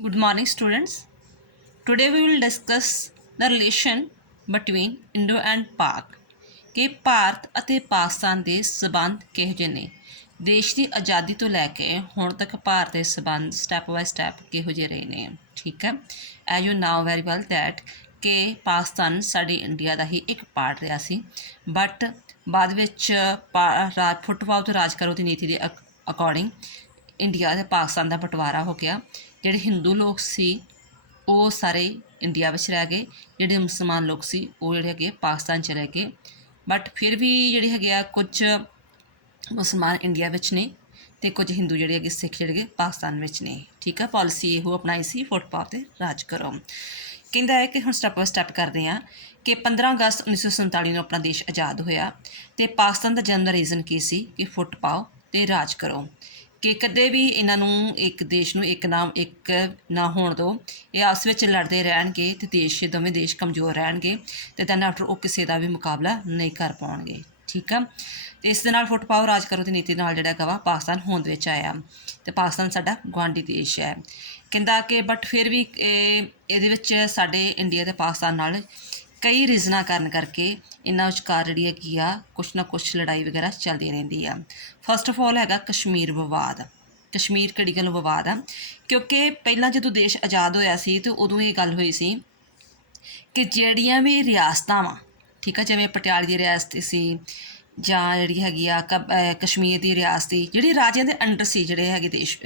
Good morning, students. Today we will discuss the relation between Indo and Pak ਕਿ ਭਾਰਤ ਅਤੇ ਪਾਕਿਸਤਾਨ ਦੇ ਸਬੰਧ ਕਿਹੋ ਜਿਹੇ ਨੇ। ਦੇਸ਼ ਦੀ ਆਜ਼ਾਦੀ ਤੋਂ ਲੈ ਕੇ ਹੁਣ ਤੱਕ ਭਾਰਤ ਦੇ ਸਬੰਧ ਸਟੈਪ ਬਾਏ ਸਟੈਪ ਕਿਹੋ ਜਿਹੇ ਰਹੇ ਨੇ। ਠੀਕ ਹੈ, as you now very well that ਕਿ ਪਾਕਿਸਤਾਨ ਸਾਡੀ ਇੰਡੀਆ ਦਾ ਹੀ ਇੱਕ ਪਾਰਟ ਰਿਹਾ ਸੀ, ਬਟ ਬਾਅਦ ਵਿੱਚ ਫੁੱਟਪਾਥ ਤੋਂ ਰਾਜ ਕਰੋ ਦੀ ਨੀਤੀ ਦੇ ਅਕੋਰਡਿੰਗ ਇੰਡੀਆ ਅਤੇ ਪਾਕਿਸਤਾਨ ਦਾ ਬਟਵਾਰਾ ਹੋ ਗਿਆ। ਜਿਹੜੇ ਹਿੰਦੂ ਲੋਕ ਸੀ ਉਹ ਸਾਰੇ ਇੰਡੀਆ ਵਿੱਚ ਰਹਿ ਗਏ, ਜਿਹੜੇ ਮੁਸਲਮਾਨ ਲੋਕ ਸੀ ਉਹ ਜਿਹੜੇ ਹੈਗੇ ਪਾਕਿਸਤਾਨ ਚਲੇ ਗਏ, ਬਟ ਫਿਰ ਵੀ ਜਿਹੜੇ ਹੈਗੇ ਆ ਕੁਝ ਮੁਸਲਮਾਨ ਇੰਡੀਆ ਵਿੱਚ ਨੇ ਅਤੇ ਕੁਝ ਹਿੰਦੂ ਜਿਹੜੇ ਹੈਗੇ ਸਿੱਖ ਜਿਹੜੇ ਹੈਗੇ ਪਾਕਿਸਤਾਨ ਵਿੱਚ ਨੇ। ਠੀਕ ਆ, ਪਾਲਿਸੀ ਇਹੋ ਅਪਣਾਈ ਸੀ ਫੁੱਟਪਾਥ 'ਤੇ ਰਾਜ ਕਰੋ। ਕਹਿੰਦਾ ਹੈ ਕਿ ਹੁਣ ਸਟੈਪ ਬਾਏ ਸਟੈਪ ਕਰਦੇ ਹਾਂ ਕਿ 15 ਅਗਸਤ 1947 ਨੂੰ ਆਪਣਾ ਦੇਸ਼ ਆਜ਼ਾਦ ਹੋਇਆ ਅਤੇ ਪਾਕਿਸਤਾਨ ਦਾ ਜਨਮ ਦਾ ਰੀਜ਼ਨ ਕੀ ਸੀ ਕਿ ਫੁੱਟ ਪਾਓ ਅਤੇ ਰਾਜ ਕਰੋ, ਕਿ ਕਦੇ ਵੀ ਇਹਨਾਂ ਨੂੰ ਇੱਕ ਦੇਸ਼ ਨੂੰ ਇੱਕ ਨਾ ਹੋਣ ਦਿਓ। ਇਹ ਆਪਸ ਵਿੱਚ ਲੜਦੇ ਰਹਿਣਗੇ ਅਤੇ ਦੋਵੇਂ ਦੇਸ਼ ਕਮਜ਼ੋਰ ਰਹਿਣਗੇ ਅਤੇ ਦੈਨ ਆਫਟਰ ਉਹ ਕਿਸੇ ਦਾ ਵੀ ਮੁਕਾਬਲਾ ਨਹੀਂ ਕਰ ਪਾਉਣਗੇ। ਠੀਕ ਆ, ਅਤੇ ਇਸ ਦੇ ਨਾਲ ਫੁੱਟ ਪਾਓ ਰਾਜ ਕਰੋ ਦੀ ਨੀਤੀ ਨਾਲ ਜਿਹੜਾ ਹੈਗਾ ਵਾ ਪਾਕਿਸਤਾਨ ਹੋਂਦ ਵਿੱਚ ਆਇਆ ਅਤੇ ਪਾਕਿਸਤਾਨ ਸਾਡਾ ਗੁਆਂਢੀ ਦੇਸ਼ ਹੈ। ਕਹਿੰਦਾ ਕਿ ਬਟ ਫਿਰ ਵੀ ਇਹਦੇ ਵਿੱਚ ਸਾਡੇ ਇੰਡੀਆ ਅਤੇ ਪਾਕਿਸਤਾਨ ਨਾਲ ਕਈ ਰੀਜ਼ਨਾਂ ਕਾਰਨ ਕਰਕੇ ਇਹਨਾਂ ਵਿਚਕਾਰ ਜਿਹੜੀ ਹੈਗੀ ਆ ਕੁਛ ਨਾ ਕੁਛ ਲੜਾਈ ਵਗੈਰਾ ਚੱਲਦੀ ਰਹਿੰਦੀ ਆ। ਫਸਟ ਆਫ ਆਲ ਹੈਗਾ ਕਸ਼ਮੀਰ ਵਿਵਾਦ। ਕਸ਼ਮੀਰ ਕਿਹੜੀ ਗੱਲ ਵਿਵਾਦ ਆ, ਕਿਉਂਕਿ ਪਹਿਲਾਂ ਜਦੋਂ ਦੇਸ਼ ਆਜ਼ਾਦ ਹੋਇਆ ਸੀ ਤਾਂ ਉਦੋਂ ਇਹ ਗੱਲ ਹੋਈ ਸੀ ਕਿ ਜਿਹੜੀਆਂ ਵੀ ਰਿਆਸਤਾਂ ਵਾ, ਠੀਕ ਆ, ਜਿਵੇਂ ਪਟਿਆਲੇ ਦੀ ਰਿਆਸਤ ਸੀ ਜਾਂ ਜਿਹੜੀ ਹੈਗੀ ਆ ਕਸ਼ਮੀਰ ਦੀ ਰਿਆਸਤ ਸੀ, ਜਿਹੜੀ ਰਾਜਿਆਂ ਦੇ ਅੰਡਰ ਸੀ, ਜਿਹੜੇ ਹੈਗੇ ਦੇਸ਼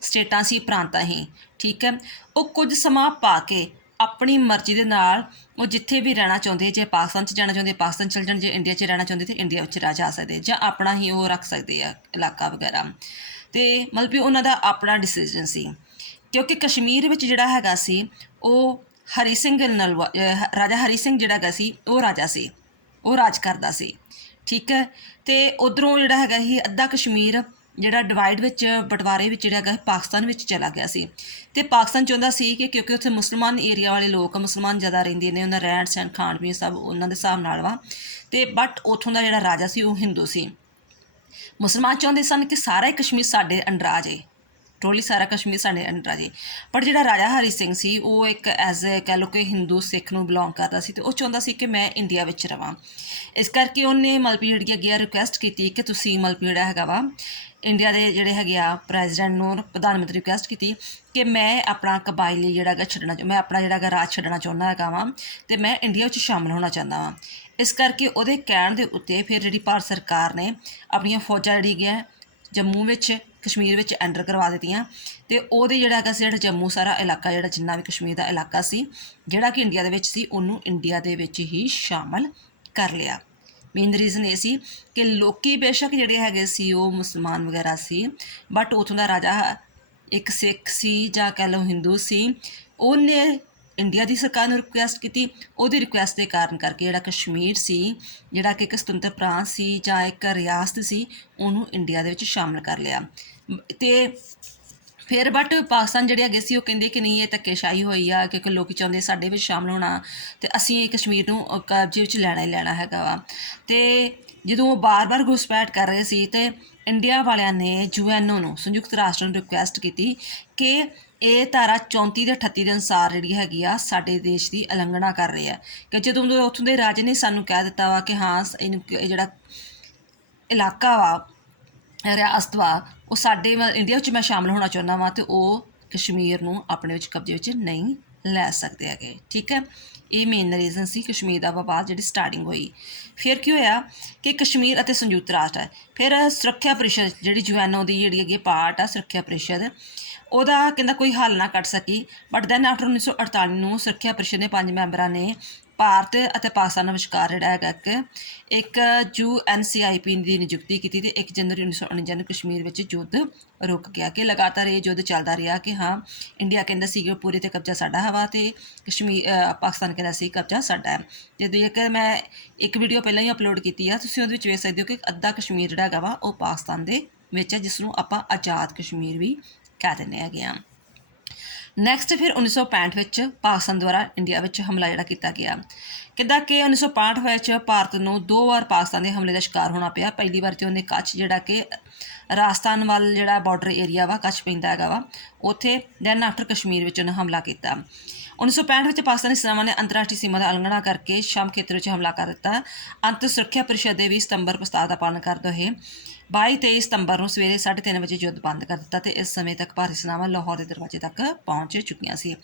ਸਟੇਟਾਂ ਸੀ, ਪ੍ਰਾਂਤਾਂ ਹੀ, ਠੀਕ ਹੈ, ਉਹ ਕੁਝ ਸਮਾਂ ਪਾ ਕੇ ਆਪਣੀ ਮਰਜ਼ੀ ਦੇ ਨਾਲ ਉਹ ਜਿੱਥੇ ਵੀ ਰਹਿਣਾ ਚਾਹੁੰਦੇ, ਜੇ ਪਾਕਿਸਤਾਨ 'ਚ ਜਾਣਾ ਚਾਹੁੰਦੇ ਪਾਕਿਸਤਾਨ ਚਲ ਜਾਣ, ਜੇ ਇੰਡੀਆ 'ਚ ਰਹਿਣਾ ਚਾਹੁੰਦੇ ਤਾਂ ਇੰਡੀਆ ਵਿੱਚ ਰਹਿ ਜਾ ਸਕਦੇ, ਜਾਂ ਆਪਣਾ ਹੀ ਉਹ ਰੱਖ ਸਕਦੇ ਆ ਇਲਾਕਾ ਵਗੈਰਾ, ਅਤੇ ਮਤਲਬ ਕਿ ਉਹਨਾਂ ਦਾ ਆਪਣਾ ਡਿਸੀਜ਼ਨ ਸੀ। ਕਿਉਂਕਿ ਕਸ਼ਮੀਰ ਵਿੱਚ ਜਿਹੜਾ ਹੈਗਾ ਸੀ ਉਹ ਹਰੀ ਸਿੰਘ ਨਲਵਾ ਰਾਜਾ ਹਰੀ ਸਿੰਘ ਜਿਹੜਾ ਹੈਗਾ ਸੀ ਉਹ ਰਾਜਾ ਸੀ, ਉਹ ਰਾਜ ਕਰਦਾ ਸੀ। ਠੀਕ ਹੈ, ਅਤੇ ਉੱਧਰੋਂ ਜਿਹੜਾ ਹੈਗਾ ਸੀ ਅੱਧਾ ਕਸ਼ਮੀਰ ਜਿਹੜਾ ਡਿਵਾਈਡ ਵਿੱਚ ਬਟਵਾਰੇ ਵਿੱਚ ਜਿਹੜਾ ਹੈਗਾ ਪਾਕਿਸਤਾਨ ਵਿੱਚ ਚਲਾ ਗਿਆ ਸੀ, ਅਤੇ ਪਾਕਿਸਤਾਨ ਚਾਹੁੰਦਾ ਸੀ ਕਿ ਕਿਉਂਕਿ ਉੱਥੇ ਮੁਸਲਮਾਨ ਏਰੀਆ ਵਾਲੇ ਲੋਕ ਮੁਸਲਮਾਨ ਜ਼ਿਆਦਾ ਰਹਿੰਦੇ ਨੇ, ਉਹਨਾਂ ਰਹਿਣ ਸਹਿਣ ਖਾਣ ਪੀਣ ਸਭ ਉਹਨਾਂ ਦੇ ਹਿਸਾਬ ਨਾਲ ਵਾ, ਅਤੇ ਬਟ ਉੱਥੋਂ ਦਾ ਜਿਹੜਾ ਰਾਜਾ ਸੀ ਉਹ ਹਿੰਦੂ ਸੀ। ਮੁਸਲਮਾਨ ਚਾਹੁੰਦੇ ਸਨ ਕਿ ਸਾਰਾ ਹੀ ਕਸ਼ਮੀਰ ਸਾਡੇ ਅੰਡਰ ਆ ਜਾਏ, ਟੋਟਲੀ ਸਾਰਾ ਕਸ਼ਮੀਰ ਸਾਡੇ ਅੰਡਰ ਆ ਜਾਏ, ਪਰ ਜਿਹੜਾ ਰਾਜਾ ਹਰੀ ਸਿੰਘ ਸੀ ਉਹ ਇੱਕ ਐਜ਼ ਕਹਿ ਲਓ ਕਿ ਹਿੰਦੂ ਸਿੱਖ ਨੂੰ ਬਿਲੋਂਗ ਕਰਦਾ ਸੀ, ਅਤੇ ਉਹ ਚਾਹੁੰਦਾ ਸੀ ਕਿ ਮੈਂ ਇੰਡੀਆ ਵਿੱਚ ਰਵਾਂ। ਇਸ ਕਰਕੇ ਉਹਨੇ ਮਤਲਬ ਜਿਹੜੀ ਹੈਗੀ ਆ ਰਿਕੁਐਸਟ ਕੀਤੀ ਕਿ ਤੁਸੀਂ ਮਤਲਬ ਜਿਹੜਾ ਹੈਗਾ ਵਾ ਇੰਡੀਆ ਦੇ ਜਿਹੜੇ ਹੈਗੇ ਆ ਪ੍ਰੈਜ਼ੀਡੈਂਟ ਨੂੰ, ਪ੍ਰਧਾਨ ਮੰਤਰੀ ਰਿਕੁਐਸਟ ਕੀਤੀ ਕਿ ਮੈਂ ਆਪਣਾ ਕਬਾਇਲੀ ਜਿਹੜਾ ਹੈਗਾ ਛੱਡਣਾ, ਮੈਂ ਆਪਣਾ ਜਿਹੜਾ ਹੈਗਾ ਰਾਜ ਛੱਡਣਾ ਚਾਹੁੰਦਾ ਹੈਗਾ ਵਾਂ ਅਤੇ ਮੈਂ ਇੰਡੀਆ ਵਿੱਚ ਸ਼ਾਮਿਲ ਹੋਣਾ ਚਾਹੁੰਦਾ ਵਾਂ। ਇਸ ਕਰਕੇ ਉਹਦੇ ਕਹਿਣ ਦੇ ਉੱਤੇ ਫਿਰ ਜਿਹੜੀ ਭਾਰਤ ਸਰਕਾਰ ਨੇ ਆਪਣੀਆਂ ਫੌਜਾਂ ਜਿਹੜੀ ਹੈਗੀਆਂ ਜੰਮੂ ਵਿੱਚ ਕਸ਼ਮੀਰ ਵਿੱਚ ਐਂਟਰ ਕਰਵਾ ਦਿੱਤੀਆਂ, ਅਤੇ ਉਹਦੇ ਜਿਹੜਾ ਹੈਗਾ ਸੀ ਜਿਹੜਾ ਜੰਮੂ ਸਾਰਾ ਇਲਾਕਾ ਜਿਹੜਾ ਜਿੰਨਾ ਵੀ ਕਸ਼ਮੀਰ ਦਾ ਇਲਾਕਾ ਸੀ ਜਿਹੜਾ ਕਿ ਇੰਡੀਆ ਦੇ ਵਿੱਚ ਸੀ ਉਹਨੂੰ ਇੰਡੀਆ ਦੇ ਵਿੱਚ ਹੀ ਸ਼ਾਮਲ ਕਰ ਲਿਆ। ਮੇਨ ਰੀਜ਼ਨ ਇਹ ਸੀ ਕਿ ਲੋਕੀ ਬੇਸ਼ੱਕ ਜਿਹੜੇ ਹੈਗੇ ਸੀ ਉਹ ਮੁਸਲਮਾਨ ਵਗੈਰਾ ਸੀ, ਬਟ ਉੱਥੋਂ ਦਾ ਰਾਜਾ ਇੱਕ ਸਿੱਖ ਸੀ ਜਾਂ ਕਹਿ ਲਓ ਹਿੰਦੂ ਸੀ, ਉਹਨੇ ਇੰਡੀਆ ਦੀ ਸਰਕਾਰ ਨੂੰ ਰਿਕੁਐਸਟ ਕੀਤੀ। ਉਹਦੀ ਰਿਕੁਐਸਟ ਦੇ ਕਾਰਨ ਕਰਕੇ ਜਿਹੜਾ ਕਸ਼ਮੀਰ ਸੀ ਜਿਹੜਾ ਕਿ ਇੱਕ ਸੁਤੰਤਰ ਪ੍ਰਾਂਤ ਸੀ ਜਾਂ ਇੱਕ ਰਿਆਸਤ ਸੀ ਉਹਨੂੰ ਇੰਡੀਆ ਦੇ ਵਿੱਚ ਸ਼ਾਮਲ ਕਰ ਲਿਆ। ਅਤੇ ਫਿਰ ਬਟ ਪਾਕਿਸਤਾਨ ਜਿਹੜੇ ਹੈਗੇ ਸੀ ਉਹ ਕਹਿੰਦੇ ਕਿ ਨਹੀਂ, ਇਹ ਧੱਕੇਸ਼ਾਹੀ ਹੋਈ ਆ, ਕਿਉਂਕਿ ਲੋਕ ਚਾਹੁੰਦੇ ਸਾਡੇ ਵਿੱਚ ਸ਼ਾਮਲ ਹੋਣਾ ਅਤੇ ਅਸੀਂ ਕਸ਼ਮੀਰ ਨੂੰ ਕਬਜ਼ੇ ਵਿੱਚ ਲੈਣਾ ਹੀ ਲੈਣਾ ਹੈਗਾ ਵਾ। ਅਤੇ ਜਦੋਂ ਉਹ ਬਾਰ-ਬਾਰ ਘੁਸਪੈਠ ਕਰ ਰਹੇ ਸੀ ਅਤੇ ਇੰਡੀਆ ਵਾਲਿਆਂ ਨੇ UN ਨੂੰ, ਸੰਯੁਕਤ ਰਾਸ਼ਟਰ ਨੂੰ ਰਿਕੁਐਸਟ ਕੀਤੀ ਕਿ ਇਹ ਧਾਰਾ 34 ਅਤੇ 38 ਦੇ ਅਨੁਸਾਰ ਜਿਹੜੀ ਹੈਗੀ ਆ ਸਾਡੇ ਦੇਸ਼ ਦੀ ਉਲੰਘਣਾ ਕਰ ਰਹੇ ਆ, ਕਿ ਜਦੋਂ ਉੱਥੋਂ ਦੇ ਰਾਜੇ ਨੇ ਸਾਨੂੰ ਕਹਿ ਦਿੱਤਾ ਵਾ ਕਿ ਹਾਂ ਇਹਨੂੰ ਜਿਹੜਾ ਇਲਾਕਾ ਵਾ ਰਿਆਸਤ ਵਾ ਉਹ ਸਾਡੇ ਇੰਡੀਆ ਵਿੱਚ ਮੈਂ ਸ਼ਾਮਲ ਹੋਣਾ ਚਾਹੁੰਦਾ ਵਾਂ, ਅਤੇ ਉਹ ਕਸ਼ਮੀਰ ਨੂੰ ਆਪਣੇ ਵਿੱਚ ਕਬਜ਼ੇ ਵਿੱਚ ਨਹੀਂ ਲੈ ਸਕਦੇ ਹੈਗੇ। ਠੀਕ ਹੈ, ਇਹ ਮੇਨ ਰੀਜ਼ਨ ਸੀ ਕਸ਼ਮੀਰ ਦਾ ਵਿਵਾਦ ਜਿਹੜੀ ਸਟਾਰਟਿੰਗ ਹੋਈ। ਫਿਰ ਕੀ ਹੋਇਆ ਕਿ ਕਸ਼ਮੀਰ ਅਤੇ ਸੰਯੁਕਤ ਰਾਸ਼ਟਰ, ਫਿਰ ਸੁਰੱਖਿਆ ਪਰਿਸ਼ਦ ਜਿਹੜੀ UN ਦੀ ਜਿਹੜੀ ਹੈਗੀ ਪਾਰਟ ਆ ਸੁਰੱਖਿਆ ਪਰਿਸ਼ਦ, ਉਹਦਾ ਕਹਿੰਦਾ ਕੋਈ ਹੱਲ ਨਾ ਕੱਢ ਸਕੀ, ਬਟ ਦੈਨ ਆਫਟਰ 1948 ਨੂੰ ਸੁਰੱਖਿਆ ਪਰਿਸ਼ਦ ਦੇ 5 ਮੈਂਬਰਾਂ ਨੇ ਭਾਰਤ ਅਤੇ ਪਾਕਿਸਤਾਨ ਵਿਚਕਾਰ ਜਿਹੜਾ ਹੈਗਾ ਇੱਕ UNCIP ਦੀ ਨਿਯੁਕਤੀ ਕੀਤੀ, ਅਤੇ 1 ਜਨਵਰੀ 1949 ਨੂੰ ਕਸ਼ਮੀਰ ਵਿੱਚ ਯੁੱਧ ਰੁਕ ਗਿਆ। ਕਿ ਲਗਾਤਾਰ ਇਹ ਯੁੱਧ ਚੱਲਦਾ ਰਿਹਾ ਕਿ ਹਾਂ ਇੰਡੀਆ ਕਹਿੰਦਾ ਸੀ ਕਿ ਪੂਰੇ 'ਤੇ ਕਬਜ਼ਾ ਸਾਡਾ ਹਵਾ, ਅਤੇ ਪਾਕਿਸਤਾਨ ਕਹਿੰਦਾ ਸੀ ਕਬਜ਼ਾ ਸਾਡਾ ਹੈ। ਅਤੇ ਜੇਕਰ ਮੈਂ ਇੱਕ ਵੀਡੀਓ ਪਹਿਲਾਂ ਹੀ ਅਪਲੋਡ ਕੀਤੀ ਆ, ਤੁਸੀਂ ਉਹਦੇ ਵਿੱਚ ਵੇਖ ਸਕਦੇ ਹੋ ਕਿ ਅੱਧਾ ਕਸ਼ਮੀਰ ਜਿਹੜਾ ਹੈਗਾ ਵਾ ਉਹ ਪਾਕਿਸਤਾਨ ਦੇ ਵਿੱਚ ਹੈ, ਜਿਸ ਨੂੰ ਆਪਾਂ ਆਜ਼ਾਦ ਕਸ਼ਮੀਰ ਵੀ ਕਹਿ ਦਿੰਦੇ ਹੈਗੇ ਹਾਂ। ਨੈਕਸਟ ਫਿਰ 1965 ਵਿੱਚ ਪਾਕਿਸਤਾਨ ਦੁਆਰਾ ਇੰਡੀਆ ਵਿੱਚ ਹਮਲਾ ਜਿਹੜਾ ਕੀਤਾ ਗਿਆ। ਕਿੱਦਾਂ ਕਿ 1965 ਵਿੱਚ ਭਾਰਤ ਨੂੰ 2 ਵਾਰ ਪਾਕਿਸਤਾਨ ਦੇ ਹਮਲੇ ਦਾ ਸ਼ਿਕਾਰ ਹੋਣਾ ਪਿਆ। ਪਹਿਲੀ ਵਾਰ 'ਤੇ ਉਹਨੇ ਕੱਛ ਜਿਹੜਾ ਕਿ ਰਾਜਸਥਾਨ ਵੱਲ ਜਿਹੜਾ ਬਾਰਡਰ ਏਰੀਆ ਵਾ ਕੱਛ ਪੈਂਦਾ ਹੈਗਾ ਵਾ ਉੱਥੇ ਦੈਨ ਆਫਟਰ ਕਸ਼ਮੀਰ ਵਿੱਚ ਉਹਨੇ ਹਮਲਾ ਕੀਤਾ। 1965 ਵਿੱਚ ਪਾਕਿਸਤਾਨੀ ਸੈਨਾਵਾਂ ਨੇ ਅੰਤਰਰਾਸ਼ਟਰੀ ਸੀਮਾ ਦਾ ਉਲੰਘਣਾ ਕਰਕੇ ਸ਼ਾਮ ਖੇਤਰ ਵਿੱਚ ਹਮਲਾ ਕਰ ਦਿੱਤਾ। ਅੰਤਰ ਸੁਰੱਖਿਆ ਪਰਿਸ਼ਦ ਦੇ 20 ਸਤੰਬਰ ਪ੍ਰਸਤਾਵ ਦਾ ਪਾਲਣ ਕਰਦੇ ਹੋਏ 22-23 ਸਤੰਬਰ ਨੂੰ ਸਵੇਰੇ 3:30 ਵਜੇ ਯੁੱਧ ਬੰਦ ਕਰ ਦਿੱਤਾ ਤੇ ਇਸ ਸਮੇਂ ਤੱਕ ਭਾਰਤੀ ਸੈਨਾਵਾਂ ਲਾਹੌਰ ਦੇ ਦਰਵਾਜ਼ੇ ਤੱਕ ਪਹੁੰਚ ਚੁੱਕੀਆਂ ਸੀ।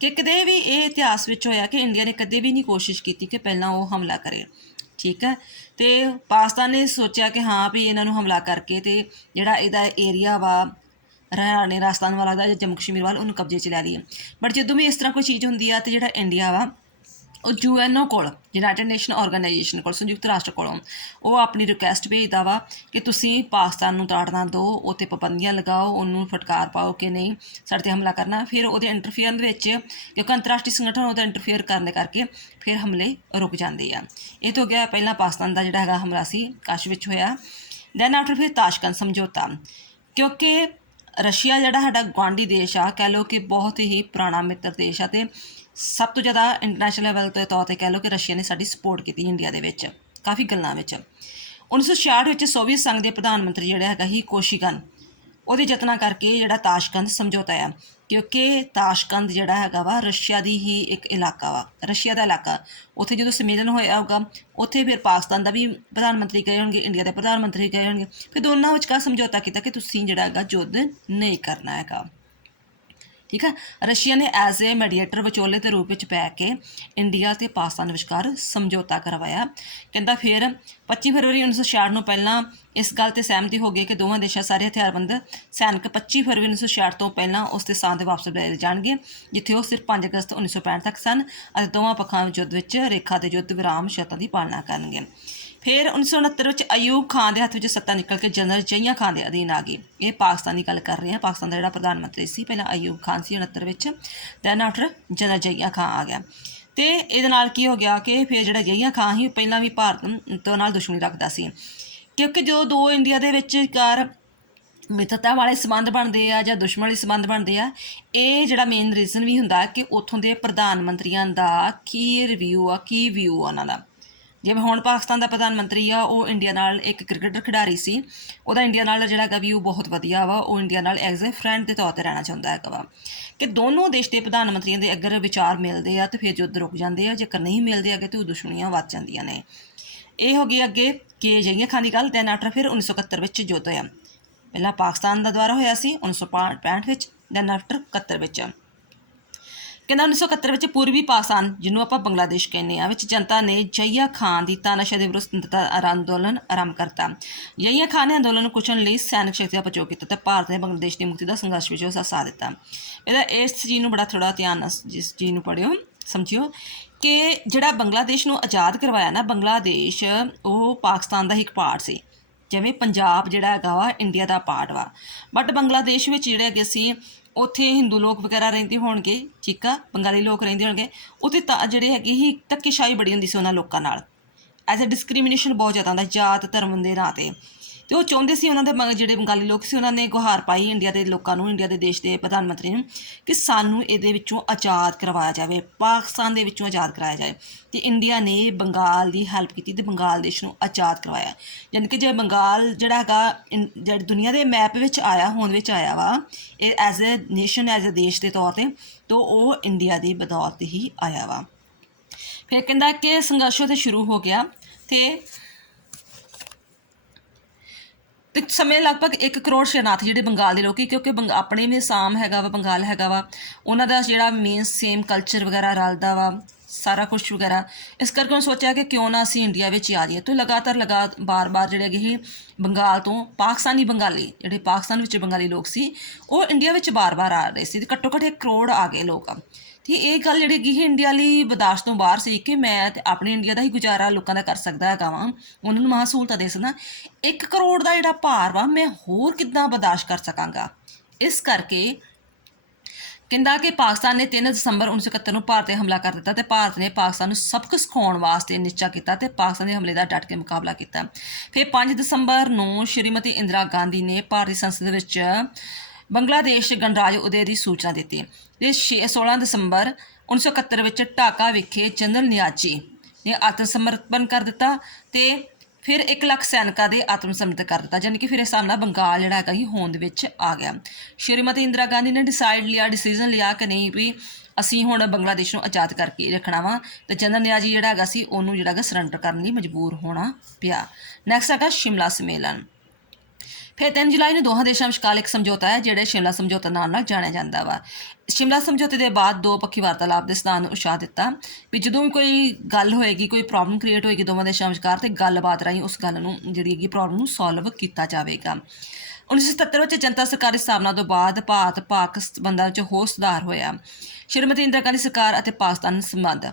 ਕਿ ਕਦੇ ਵੀ ਇਹ ਇਤਿਹਾਸ ਵਿੱਚ ਹੋਇਆ ਕਿ ਇੰਡੀਆ ਨੇ ਕਦੇ ਵੀ ਨਹੀਂ ਕੋਸ਼ਿਸ਼ ਕੀਤੀ ਕਿ ਪਹਿਲਾਂ ਉਹ ਹਮਲਾ ਕਰੇ, ਠੀਕ ਹੈ। ਅਤੇ ਪਾਕਿਸਤਾਨ ਨੇ ਸੋਚਿਆ ਕਿ ਹਾਂ ਵੀ ਇਹਨਾਂ ਨੂੰ ਹਮਲਾ ਕਰਕੇ ਅਤੇ ਜਿਹੜਾ ਇਹਦਾ ਏਰੀਆ ਵਾ ਹਰਿਆਣੇ ਰਾਜਸਥਾਨ ਵਾਲਾ ਦਾ ਜਾਂ ਜੰਮੂ ਕਸ਼ਮੀਰ ਵੱਲ ਉਹਨੂੰ ਕਬਜ਼ੇ 'ਚ ਲੈ ਲਈਏ। ਬਟ ਜਦੋਂ ਵੀ ਇਸ ਤਰ੍ਹਾਂ ਕੋਈ ਚੀਜ਼ ਹੁੰਦੀ ਆ ਅਤੇ ਜਿਹੜਾ ਇੰਡੀਆ ਵਾ ਉਹ UNO ਕੋਲ, ਯੂਨਾਈਟਿਡ ਨੇਸ਼ਨ ਆਰਗੇਨਾਈਜੇਸ਼ਨ ਕੋਲ, ਸੰਯੁਕਤ ਰਾਸ਼ਟਰ ਕੋਲੋਂ ਉਹ ਆਪਣੀ ਰਿਕੁਐਸਟ ਭੇਜਦਾ ਵਾ ਕਿ ਤੁਸੀਂ ਪਾਕਿਸਤਾਨ ਨੂੰ ਤਾੜ ਨਾ ਦਿਓ, ਉੱਤੇ ਪਾਬੰਦੀਆਂ ਲਗਾਓ, ਉਹਨੂੰ ਫਟਕਾਰ ਪਾਓ ਕਿ ਨਹੀਂ ਸਾਡੇ 'ਤੇ ਹਮਲਾ ਕਰਨਾ। ਫਿਰ ਉਹਦੇ ਇੰਟਰਫੇਅਰ ਦੇ ਵਿੱਚ ਕਿਉਂਕਿ ਅੰਤਰਰਾਸ਼ਟਰੀ ਸੰਗਠਨ ਉਹਦਾ ਇੰਟਰਫੇਅਰ ਕਰਨ ਦੇ ਕਰਕੇ ਫਿਰ ਹਮਲੇ ਰੁਕ ਜਾਂਦੇ ਆ। ਇਹ ਤੋਂ ਗਿਆ ਪਹਿਲਾਂ ਪਾਕਿਸਤਾਨ ਦਾ ਜਿਹੜਾ ਹੈਗਾ ਹਮਲਾ ਸੀ ਕੱਛ ਵਿੱਚ ਹੋਇਆ। ਦੈਨ ਆਫਟਰ ਫਿਰ ਤਾਸ਼ਕੰਦ ਸਮਝੌਤਾ, ਕਿਉਂਕਿ ਰਸ਼ੀਆ ਜਿਹੜਾ ਸਾਡਾ ਗੁਆਂਢੀ ਦੇਸ਼ ਆ, ਕਹਿ ਲਓ ਕਿ ਬਹੁਤ ਹੀ ਪੁਰਾਣਾ ਮਿੱਤਰ ਦੇਸ਼ ਆ ਅਤੇ ਸਭ ਤੋਂ ਜ਼ਿਆਦਾ ਇੰਟਰਨੈਸ਼ਨਲ ਲੈਵਲ ਦੇ ਤੌਰ 'ਤੇ ਕਹਿ ਲਓ ਕਿ ਰਸ਼ੀਆ ਨੇ ਸਾਡੀ ਸਪੋਰਟ ਕੀਤੀ ਇੰਡੀਆ ਦੇ ਵਿੱਚ ਕਾਫੀ ਗੱਲਾਂ ਵਿੱਚ। 1966 ਵਿੱਚ ਸੋਵੀਅਤ ਸੰਘ ਦੇ ਪ੍ਰਧਾਨ ਮੰਤਰੀ ਜਿਹੜਾ ਹੈਗਾ ਹੀ ਕੋਸ਼ੀਗਨ, ਉਹਦੇ ਯਤਨਾਂ ਕਰਕੇ ਜਿਹੜਾ ਤਾਸ਼ਕੰਦ ਸਮਝੌਤਾ ਆ, ਕਿਉਂਕਿ ਤਾਸ਼ਕੰਦ ਜਿਹੜਾ ਹੈਗਾ ਵਾ ਰਸ਼ੀਆ ਦੀ ਹੀ ਇੱਕ ਇਲਾਕਾ ਵਾ, ਰਸ਼ੀਆ ਦਾ ਇਲਾਕਾ। ਉੱਥੇ ਜਦੋਂ ਸੰਮੇਲਨ ਹੋਇਆ ਹੋਊਗਾ ਉੱਥੇ ਫਿਰ ਪਾਕਿਸਤਾਨ ਦਾ ਵੀ ਪ੍ਰਧਾਨ ਮੰਤਰੀ ਗਏ ਹੋਣਗੇ, ਇੰਡੀਆ ਦੇ ਪ੍ਰਧਾਨ ਮੰਤਰੀ ਗਏ ਹੋਣਗੇ, ਫਿਰ ਦੋਨਾਂ ਵਿਚਕਾਰ ਸਮਝੌਤਾ ਕੀਤਾ ਕਿ ਤੁਸੀਂ ਜਿਹੜਾ ਹੈਗਾ ਯੁੱਧ ਨਹੀਂ ਕਰਨਾ ਹੈਗਾ, ਠੀਕ ਹੈ। ਰਸ਼ੀਆ ਨੇ ਐਜ਼ ਏ ਮੈਡੀਏਟਰ ਵਿਚੋਲੇ ਦੇ ਰੂਪ ਵਿੱਚ ਪੈ ਕੇ ਇੰਡੀਆ ਅਤੇ ਪਾਕਿਸਤਾਨ ਵਿਚਕਾਰ ਸਮਝੌਤਾ ਕਰਵਾਇਆ। ਕਹਿੰਦਾ ਫਿਰ 25 ਫਰਵਰੀ 1966 ਨੂੰ ਪਹਿਲਾਂ ਇਸ ਗੱਲ 'ਤੇ ਸਹਿਮਤੀ ਹੋ ਗਈ ਕਿ ਦੋਵਾਂ ਦੇਸ਼ਾਂ ਸਾਰੇ ਹਥਿਆਰਬੰਦ ਸੈਨਿਕ 25 ਫਰਵਰੀ 1966 ਤੋਂ ਪਹਿਲਾਂ ਉਸ ਦੇ ਸਥਾਨ 'ਤੇ ਵਾਪਸ ਲੈ ਜਾਣਗੇ ਜਿੱਥੇ ਉਹ ਸਿਰਫ 5 ਅਗਸਤ 1965 ਤੱਕ ਸਨ ਅਤੇ ਦੋਵਾਂ ਪੱਖਾਂ ਯੁੱਧ ਵਿੱਚ ਰੇਖਾ ਦੇ ਯੁੱਧ ਵਿਰਾਮ ਸ਼ਰਤਾਂ ਦੀ ਪਾਲਣਾ ਕਰਨਗੇ। ਫਿਰ 1969 ਵਿੱਚ ਅਯੂਬ ਖਾਨ ਦੇ ਹੱਥ ਵਿੱਚ ਸੱਤਾ ਨਿਕਲ ਕੇ ਜਨਰਲ ਜਈਆਂ ਖਾਨ ਦੇ ਅਧੀਨ ਆ ਗਈ। ਇਹ ਪਾਕਿਸਤਾਨ ਦੀ ਗੱਲ ਕਰ ਰਹੇ ਹਾਂ, ਪਾਕਿਸਤਾਨ ਦਾ ਜਿਹੜਾ ਪ੍ਰਧਾਨ ਮੰਤਰੀ ਸੀ ਪਹਿਲਾਂ ਅਯੂਬ ਖਾਨ ਸੀ 69 ਵਿੱਚ, ਦੈਨ ਆਫਟਰ ਜਨਰਲ ਜਈਆਂ ਖਾਨ ਆ ਗਿਆ। ਅਤੇ ਇਹਦੇ ਨਾਲ ਕੀ ਹੋ ਗਿਆ ਕਿ ਫਿਰ ਜਿਹੜਾ ਜਈਆਂ ਖਾਨ ਸੀ ਪਹਿਲਾਂ ਵੀ ਭਾਰਤ ਤੋਂ ਨਾਲ ਦੁਸ਼ਮਣੀ ਰੱਖਦਾ ਸੀ, ਕਿਉਂਕਿ ਜਦੋਂ ਦੋ ਇੰਡੀਆ ਦੇ ਵਿਚਕਾਰ ਮਿੱਤਰਤਾ ਵਾਲੇ ਸੰਬੰਧ ਬਣਦੇ ਆ ਜਾਂ ਦੁਸ਼ਮਣ ਵਾਲੇ ਸੰਬੰਧ ਬਣਦੇ ਆ, ਇਹ ਜਿਹੜਾ ਮੇਨ ਰੀਜ਼ਨ ਵੀ ਹੁੰਦਾ ਕਿ ਉੱਥੋਂ ਦੇ ਪ੍ਰਧਾਨ ਮੰਤਰੀਆਂ ਦਾ ਕੀ ਰਿਵਿਊ ਆ, ਕੀ ਵਿਊ ਆ ਉਹਨਾਂ ਦਾ। ਜਿਵੇਂ ਹੁਣ ਪਾਕਿਸਤਾਨ ਦਾ ਪ੍ਰਧਾਨ ਮੰਤਰੀ ਆ, ਉਹ ਇੰਡੀਆ ਨਾਲ ਇੱਕ ਕ੍ਰਿਕਟਰ ਖਿਡਾਰੀ ਸੀ, ਉਹਦਾ ਇੰਡੀਆ ਨਾਲ ਜਿਹੜਾ ਹੈਗਾ ਵਿਊ ਬਹੁਤ ਵਧੀਆ ਵਾ, ਉਹ ਇੰਡੀਆ ਨਾਲ ਐਜ਼ ਏ ਫਰੈਂਡ ਦੇ ਤੌਰ 'ਤੇ ਰਹਿਣਾ ਚਾਹੁੰਦਾ ਹੈਗਾ ਵਾ। ਕਿ ਦੋਨੋਂ ਦੇਸ਼ ਦੇ ਪ੍ਰਧਾਨ ਮੰਤਰੀਆਂ ਦੇ ਅਗਰ ਵਿਚਾਰ ਮਿਲਦੇ ਆ ਤਾਂ ਫਿਰ ਯੁੱਧ ਰੁਕ ਜਾਂਦੇ ਆ, ਜੇਕਰ ਨਹੀਂ ਮਿਲਦੇ ਹੈਗੇ ਤਾਂ ਉਹ ਦੁਸ਼ਮਣੀਆਂ ਵੱਧ ਜਾਂਦੀਆਂ ਨੇ। ਇਹ ਹੋ ਗਈ ਅੱਗੇ ਕਿ ਜਈਆਂ ਖਾਨ ਦੀ ਗੱਲ। ਦੈਨ ਆਫਟਰ ਫਿਰ 1971 ਵਿੱਚ ਯੁੱਧ ਹੋਇਆ। ਪਹਿਲਾਂ ਪਾਕਿਸਤਾਨ ਦਾ ਦੁਆਰਾ ਹੋਇਆ ਸੀ 1965 ਵਿੱਚ, ਦੈਨ ਆਫਟਰ 71 ਵਿੱਚ। ਕਹਿੰਦਾ 1971 ਵਿੱਚ ਪੂਰਬੀ ਪਾਕਿਸਤਾਨ, ਜਿਹਨੂੰ ਆਪਾਂ ਬੰਗਲਾਦੇਸ਼ ਕਹਿੰਦੇ ਹਾਂ, ਵਿੱਚ ਜਨਤਾ ਨੇ ਜਈਆ ਖਾਨ ਦੀ ਤਾਨਾਸ਼ਾਹੀ ਦੇ ਵਿਰੁੱਧ ਸੁਤੰਤਰਤਾ ਅੰਦੋਲਨ ਆਰੰਭ ਕਰਤਾ। ਜਈਆ ਖਾਨ ਨੇ ਅੰਦੋਲਨ ਨੂੰ ਕੁਚਲਣ ਲਈ ਸੈਨਿਕ ਸ਼ਕਤੀ ਦਾ ਪ੍ਰਯੋਗ ਕੀਤਾ ਅਤੇ ਭਾਰਤ ਨੇ ਬੰਗਲਾਦੇਸ਼ ਦੀ ਮੁਕਤੀ ਦਾ ਸੰਘਰਸ਼ ਵਿੱਚ ਉਸਦਾ ਸਾਥ ਦਿੱਤਾ। ਇਹਦਾ ਇਸ ਚੀਜ਼ ਨੂੰ ਬੜਾ ਥੋੜ੍ਹਾ ਧਿਆਨ ਨਾਲ ਜਿਸ ਚੀਜ਼ ਨੂੰ ਪੜ੍ਹਿਓ, ਸਮਝਿਓ ਕਿ ਜਿਹੜਾ ਬੰਗਲਾਦੇਸ਼ ਨੂੰ ਆਜ਼ਾਦ ਕਰਵਾਇਆ ਨਾ, ਬੰਗਲਾਦੇਸ਼ ਉਹ ਪਾਕਿਸਤਾਨ ਦਾ ਹੀ ਇੱਕ ਪਾਰਟ ਸੀ, ਜਿਵੇਂ ਪੰਜਾਬ ਜਿਹੜਾ ਹੈਗਾ ਵਾ ਇੰਡੀਆ ਦਾ ਪਾਰਟ ਵਾ। ਬਟ ਬੰਗਲਾਦੇਸ਼ ਵਿੱਚ ਜਿਹੜੇ ਹੈਗੇ ਸੀ ਉੱਥੇ ਹਿੰਦੂ ਲੋਕ ਵਗੈਰਾ ਰਹਿੰਦੇ ਹੋਣਗੇ, ਠੀਕ ਆ, ਬੰਗਾਲੀ ਲੋਕ ਰਹਿੰਦੇ ਹੋਣਗੇ, ਉੱਥੇ ਤਾਂ ਜਿਹੜੇ ਹੈਗੇ ਹੀ ਧੱਕੇਸ਼ਾਹੀ ਬੜੀ ਹੁੰਦੀ ਸੀ ਉਹਨਾਂ ਲੋਕਾਂ ਨਾਲ, ਐਜ਼ ਅ ਡਿਸਕ੍ਰੀਮੀਨੇਸ਼ਨ ਬਹੁਤ ਜ਼ਿਆਦਾ ਹੁੰਦਾ ਜਾਤ ਧਰਮ ਦੇ ਨਾਂ 'ਤੇ। ਅਤੇ ਉਹ ਚਾਹੁੰਦੇ ਸੀ, ਉਹਨਾਂ ਦੇ ਜਿਹੜੇ ਬੰਗਾਲੀ ਲੋਕ ਸੀ ਉਹਨਾਂ ਨੇ ਗੁਹਾਰ ਪਾਈ ਇੰਡੀਆ ਦੇ ਲੋਕਾਂ ਨੂੰ, ਇੰਡੀਆ ਦੇ ਦੇਸ਼ ਦੇ ਪ੍ਰਧਾਨ ਮੰਤਰੀ ਨੂੰ, ਕਿ ਸਾਨੂੰ ਇਹਦੇ ਵਿੱਚੋਂ ਆਜ਼ਾਦ ਕਰਵਾਇਆ ਜਾਵੇ, ਪਾਕਿਸਤਾਨ ਦੇ ਵਿੱਚੋਂ ਆਜ਼ਾਦ ਕਰਵਾਇਆ ਜਾਵੇ। ਅਤੇ ਇੰਡੀਆ ਨੇ ਬੰਗਾਲ ਦੀ ਹੈਲਪ ਕੀਤੀ ਅਤੇ ਬੰਗਾਲ ਦੇਸ਼ ਨੂੰ ਆਜ਼ਾਦ ਕਰਵਾਇਆ। ਯਾਨੀ ਕਿ ਜੇ ਬੰਗਾਲ ਜਿਹੜਾ ਹੈਗਾ ਜਿਹੜੀ ਦੁਨੀਆ ਦੇ ਮੈਪ ਵਿੱਚ ਆਇਆ, ਹੋਂਦ ਵਿੱਚ ਆਇਆ ਵਾ, ਇਹ as a nation, as a ਦੇਸ਼ ਦੇ ਤੌਰ 'ਤੇ, ਤਾਂ ਉਹ ਇੰਡੀਆ ਦੀ ਬਦੌਲਤ ਹੀ ਆਇਆ ਵਾ। ਫਿਰ ਕਹਿੰਦਾ ਕਿ ਸੰਘਰਸ਼ ਉੱਥੇ ਸ਼ੁਰੂ ਹੋ ਗਿਆ ਅਤੇ ਸਮੇਂ ਲਗਭਗ 1 ਕਰੋੜ ਸ਼ਰਨਾਰਥੀ ਜਿਹੜੇ ਬੰਗਾਲ ਦੇ ਲੋਕ, ਕਿਉਂਕਿ ਆਪਣੇ ਵੀ ਅਸਾਮ ਹੈਗਾ ਵਾ, ਬੰਗਾਲ ਹੈਗਾ ਵਾ, ਉਹਨਾਂ ਦਾ ਜਿਹੜਾ ਮੇਨ ਸੇਮ ਕਲਚਰ ਵਗੈਰਾ ਰਲਦਾ ਵਾ, ਸਾਰਾ ਕੁਛ ਵਗੈਰਾ। ਇਸ ਕਰਕੇ ਉਹਨੇ ਸੋਚਿਆ ਕਿ ਕਿਉਂ ਨਾ ਅਸੀਂ ਇੰਡੀਆ ਵਿੱਚ ਹੀ ਆ ਜਾਈਏ। ਤਾਂ ਬਾਰ ਜਿਹੜੇ ਹੈਗੇ ਸੀ ਬੰਗਾਲ ਤੋਂ ਪਾਕਿਸਤਾਨੀ ਬੰਗਾਲੀ, ਜਿਹੜੇ ਪਾਕਿਸਤਾਨ ਵਿੱਚ ਬੰਗਾਲੀ ਲੋਕ ਸੀ, ਉਹ ਇੰਡੀਆ ਵਿੱਚ ਬਾਰ-ਬਾਰ ਆ ਰਹੇ ਸੀ ਅਤੇ ਘੱਟੋ ਘੱਟ 1 ਕਰੋੜ ਆ ਗਏ ਲੋਕ। ਅਤੇ ਇਹ ਗੱਲ ਜਿਹੜੀ ਹੈਗੀ ਸੀ ਇੰਡੀਆ ਲਈ ਬਰਦਾਸ਼ਤ ਤੋਂ ਬਾਹਰ ਸੀ ਕਿ ਮੈਂ ਤਾਂ ਆਪਣੇ ਇੰਡੀਆ ਦਾ ਹੀ ਗੁਜ਼ਾਰਾ ਲੋਕਾਂ ਦਾ ਕਰ ਸਕਦਾ ਹੈਗਾ ਵਾਂ, ਉਹਨਾਂ ਨੂੰ ਮਹਾਂ ਸਹੂਲਤਾਂ ਦੇ ਸਕਦਾ। 1 ਕਰੋੜ ਦਾ ਜਿਹੜਾ ਭਾਰ ਵਾ ਮੈਂ ਹੋਰ ਕਿੱਦਾਂ ਬਰਦਾਸ਼ਤ ਕਰ ਸਕਾਂਗਾ। ਇਸ ਕਰਕੇ ਕਹਿੰਦਾ ਕਿ ਪਾਕਿਸਤਾਨ ਨੇ 3 ਦਸੰਬਰ 1971 ਨੂੰ ਭਾਰਤ 'ਤੇ ਹਮਲਾ ਕਰ ਦਿੱਤਾ ਅਤੇ ਭਾਰਤ ਨੇ ਪਾਕਿਸਤਾਨ ਨੂੰ ਸਬਕ ਸਿਖਾਉਣ ਵਾਸਤੇ ਨਿਸ਼ਚਾ ਕੀਤਾ ਅਤੇ ਪਾਕਿਸਤਾਨ ਦੇ ਹਮਲੇ ਦਾ ਡਟ ਕੇ ਮੁਕਾਬਲਾ ਕੀਤਾ। ਫਿਰ 5 ਦਸੰਬਰ ਨੂੰ ਸ਼੍ਰੀਮਤੀ ਇੰਦਰਾ ਗਾਂਧੀ ਨੇ ਭਾਰਤੀ ਸੰਸਦ ਵਿੱਚ ਬੰਗਲਾਦੇਸ਼ ਗਣਰਾਜ ਉਦੈ ਦੀ ਸੂਚਨਾ ਦਿੱਤੀ ਅਤੇ 16 ਦਸੰਬਰ 1971 ਵਿੱਚ ਢਾਕਾ ਵਿਖੇ ਜਨਰਲ ਨਿਆਜ਼ੀ ਨੇ ਆਤਮ ਸਮਰਪਣ ਕਰ ਦਿੱਤਾ। ਅਤੇ ਫਿਰ 1 ਲੱਖ ਸੈਨਿਕਾਂ ਦੇ ਆਤਮ ਸਮਰਪਿਤ ਕਰ ਦਿੱਤਾ, ਯਾਨੀ ਕਿ ਫਿਰ ਇਸ ਹਿਸਾਬ ਨਾਲ ਬੰਗਾਲ ਜਿਹੜਾ ਹੈਗਾ ਸੀ ਹੋਂਦ ਵਿੱਚ ਆ ਗਿਆ। ਸ਼੍ਰੀਮਤੀ ਇੰਦਰਾ ਗਾਂਧੀ ਨੇ ਡਿਸੀਜ਼ਨ ਲਿਆ ਕਿ ਨਹੀਂ ਵੀ ਅਸੀਂ ਹੁਣ ਬੰਗਲਾਦੇਸ਼ ਨੂੰ ਆਜ਼ਾਦ ਕਰਕੇ ਰੱਖਣਾ ਵਾ, ਤੇ ਜਨਰਲ ਨਿਆਜ਼ੀ ਜਿਹੜਾ ਹੈਗਾ ਸੀ ਉਹਨੂੰ ਜਿਹੜਾ ਹੈਗਾ ਸਰੈਂਡਰ ਕਰਨ ਲਈ ਮਜਬੂਰ ਹੋਣਾ ਪਿਆ। ਨੈਕਸਟ ਹੈਗਾ ਸ਼ਿਮਲਾ ਸੰਮੇਲਨ। ਫਿਰ 3 ਜੁਲਾਈ ਨੂੰ ਦੋਹਾਂ ਦੇਸ਼ਾਂ ਵਿਚਕਾਰ ਇੱਕ ਸਮਝੌਤਾ ਹੈ ਜਿਹੜੇ ਸ਼ਿਮਲਾ ਸਮਝੌਤਾ ਨਾਲ ਜਾਣਿਆ ਜਾਂਦਾ ਵਾ। ਸ਼ਿਮਲਾ ਸਮਝੌਤੇ ਦੇ ਬਾਅਦ ਦੋ ਪੱਖੀ ਵਾਰਤਾਲਾਪ ਦੇ ਸਿਧਾਂਤ ਨੂੰ ਉਤਸ਼ਾਹ ਦਿੱਤਾ ਵੀ ਜਦੋਂ ਵੀ ਕੋਈ ਗੱਲ ਹੋਏਗੀ, ਕੋਈ ਪ੍ਰੋਬਲਮ ਕ੍ਰੀਏਟ ਹੋਏਗੀ ਦੋਵਾਂ ਦੇਸ਼ਾਂ ਵਿਚਕਾਰ, ਤੇ ਗੱਲਬਾਤ ਰਾਹੀਂ ਉਸ ਗੱਲ ਨੂੰ ਜਿਹੜੀ ਹੈਗੀ ਪ੍ਰੋਬਲਮ ਨੂੰ ਸੋਲਵ ਕੀਤਾ ਜਾਵੇਗਾ। 1977 ਵਿੱਚ ਜਨਤਾ ਸਰਕਾਰ ਦੀ ਸਥਾਪਨਾ ਤੋਂ ਬਾਅਦ ਭਾਰਤ ਪਾਕ ਸੰਬੰਧਾਂ ਵਿੱਚ ਹੋਰ ਸੁਧਾਰ ਹੋਇਆ। ਸ਼੍ਰੀਮਤੀ ਇੰਦਰਾ ਗਾਂਧੀ ਸਰਕਾਰ ਅਤੇ ਪਾਕਿਸਤਾਨ ਸੰਬੰਧ।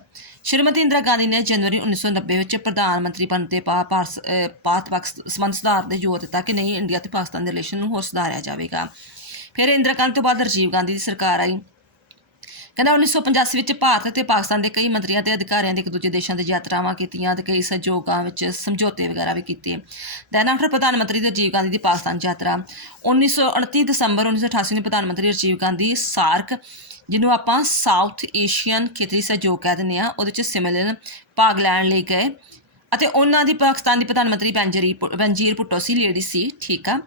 ਸ਼੍ਰੀਮਤੀ ਇੰਦਰਾ ਗਾਂਧੀ ਨੇ ਜਨਵਰੀ 1990 ਵਿੱਚ ਪ੍ਰਧਾਨ ਮੰਤਰੀ ਬਣਨ ਤੇ ਭਾਰਤ-ਪਾਕ ਸੰਬੰਧ ਸੁਧਾਰ ਦੇ ਜ਼ੋਰ ਦਿੱਤਾ ਕਿ ਨਹੀਂ, ਇੰਡੀਆ ਅਤੇ ਪਾਕਿਸਤਾਨ ਦੇ ਰਿਲੇਸ਼ਨ ਨੂੰ ਹੋਰ ਸੁਧਾਰਿਆ ਜਾਵੇਗਾ। ਫਿਰ ਇੰਦਰਾ ਗਾਂਧੀ ਤੋਂ ਬਾਅਦ ਰਾਜੀਵ ਗਾਂਧੀ ਦੀ ਸਰਕਾਰ ਆਈ। ਕਹਿੰਦਾ 1985 ਵਿੱਚ ਭਾਰਤ ਅਤੇ ਪਾਕਿਸਤਾਨ ਦੇ ਕਈ ਮੰਤਰੀਆਂ ਤੇ ਅਧਿਕਾਰੀਆਂ ਦੇ ਇੱਕ ਦੂਜੇ ਦੇਸ਼ਾਂ ਦੀ ਯਾਤਰਾਵਾਂ ਕੀਤੀਆਂ ਤੇ ਕਈ ਸਹਿਯੋਗਾਂ ਵਿੱਚ ਸਮਝੌਤੇ ਵਗੈਰਾ ਵੀ ਕੀਤੇ। ਦੈਨ ਆਫਟਰ ਪ੍ਰਧਾਨ ਮੰਤਰੀ ਰਾਜੀਵ ਗਾਂਧੀ ਦੀ ਪਾਕਿਸਤਾਨ ਯਾਤਰਾ 1929 ਦਸੰਬਰ 1988 ਨੂੰ ਪ੍ਰਧਾਨ ਮੰਤਰੀ ਰਾਜੀਵ ਗਾਂਧੀ ਸਾਰਕ, ਜਿਹਨੂੰ ਆਪਾਂ ਸਾਊਥ ਏਸ਼ੀਅਨ ਖੇਤਰੀ ਸਹਿਯੋਗ ਕਹਿ ਦਿੰਦੇ ਹਾਂ, ਉਹਦੇ 'ਚ ਸੰਮੇਲਨ ਭਾਗ ਲੈਣ ਲਈ ਗਏ ਅਤੇ ਉਹਨਾਂ ਦੀ ਪਾਕਿਸਤਾਨ ਦੀ ਪ੍ਰਧਾਨ ਮੰਤਰੀ ਬੇਨਜ਼ੀਰ ਭੁੱਟੋ ਸੀ, ਲੇਡੀ ਸੀ, ਠੀਕ ਆ।